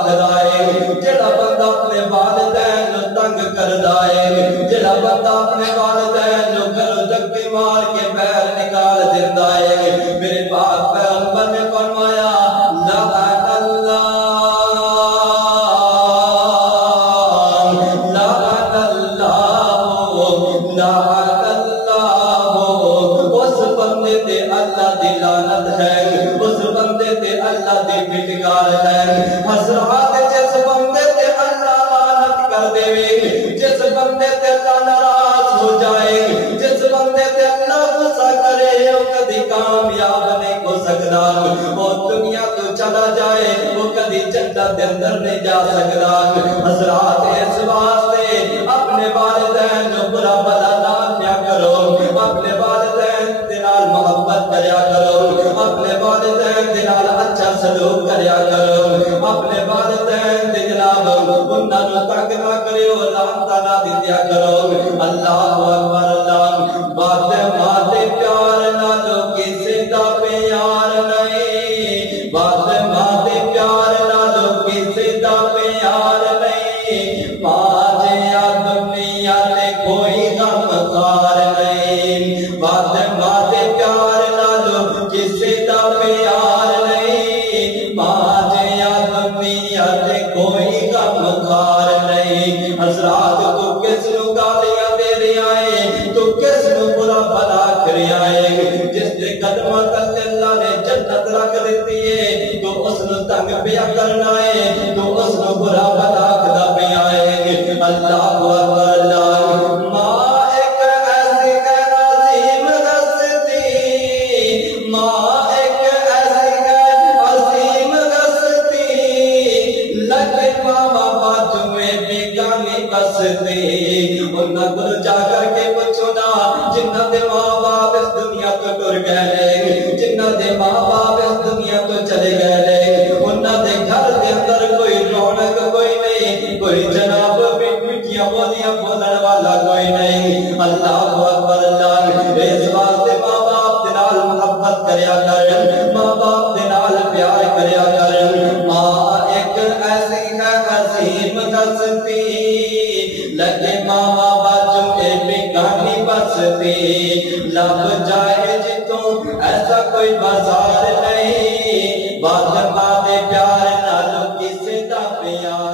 آکھدا ہے جڑا بندہ اپنے والدین نو تنگ کردا ہے جڑا بندہ اپنے والدین نو گھروں دھکے مار کے باہر نکال دیندا ہے میرے پاک پیغمبر نے فرمایا لعن اللہ اس بندے تے اللہ دی لعنت ہے اس بندے تے اللہ دی پھٹکار ہے حضرات جس بندے تے اللہ لعنت کر دے جس بندے تے اللہ ناراض ہو جائے جس بندے تے اللہ غصہ کرے وہ کبھی کامیاب نہیں ہو سکتا وہ دنیا تو چلا جائے وہ کبھی جنت دے اندر نہیں جا سکتا حضرات اس واسطے اپنے والدین نو برا بھلا نہ کیا کرو اپنے والدین دے نال محبت کریا کرو اپنے والدین دے نال اچھا سلوک کریا کرو اپنے والدین دے جناب انہاں نو تنگ نہ کریو لعنت نہ دیا کرو اللہ اکبر اللہ بات ماں دے پیار نالو کسے دا پیار نہیں بات ماں دے پیار نالو کسے دا پیار نہیں ماں جیا دنیا تے کوئی غم خار نہیں بات ماں دے پیار نالو کسے دا پیار نہیں ماں جیا دنیا تے کوئی غم خار نہیں حضرات تو کس نو گالیاں دے رہا ہے تو کس نو برا بھلا کر رہا ہے جس نے قدمہ تک اللہ نے جنت رکھ دیتی ہے تو اس نو تنگ پیا کرنا ہے تو اس نو برا بھلا کر پیا ہے اللہ اکبر اللہ ماں ایک ایسی ہے عظیم ہستی ماں ایک ایسی ہے عظیم ہستی لگے ماں باپ میں بیگانی بستی انہاں کو جا کر کے پوچھو نا جنہاں دے ماں باپ اس دنیا تو ٹر گئے جنہاں دے ماں باپ اس دنیا تو چلے گئے انہاں دے گھر دے اندر کوئی رونق کوئی نہیں کوئی جناب مٹیاں بولیاں بولن والا کوئی نہیں اللہ اکبر اللہ اس واسطے ماں باپ دے نال محبت کریا کر ماں باپ دے نال پیار کریا کر ماں ایک ایسی ہے عظیم ہستی لگے ماما باجو اے بیگانی بستی لب جائے جتوں ایسا کوئی بازار نہیں بات ماں دے پیار نالو کسے دا پیار